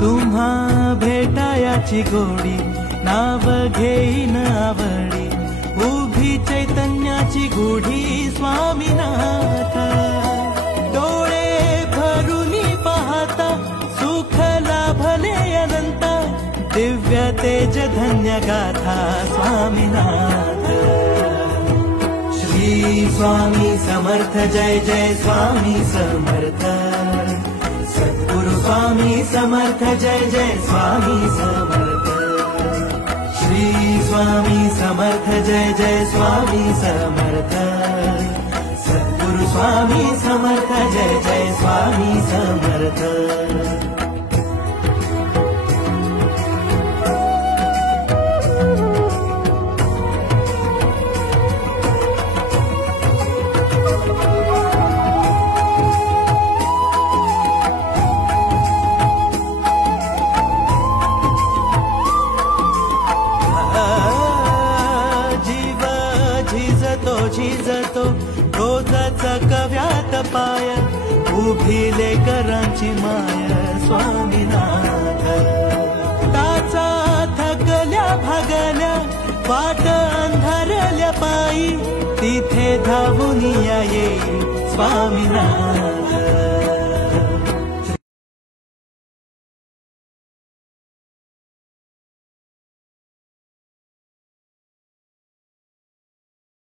तुम्हा भेटायाची गोडी नाव घेईन आवडी उभी चैतन्याची गुढी स्वामीनाथ डोळे भरूनी पाहता सुख लाभले अनंता दिव्य तेज धन्य गाथा स्वामीनाथ श्री स्वामी समर्थ जय जय स्वामी समर्थ सद्गुरु स्वामी समर्थ जय जय स्वामी समर्थ श्री स्वामी समर्थ जय जय स्वामी समर्थ सद्गुरु स्वामी समर्थ जय जय स्वामी समर्थ झिजतो रोजाचा कव्यात पाय उभिले करांची माय स्वामीनाथ ताचा थकल्या भागल्या वाट अंधारल्या पायी तिथे धावून येईल स्वामीनाथ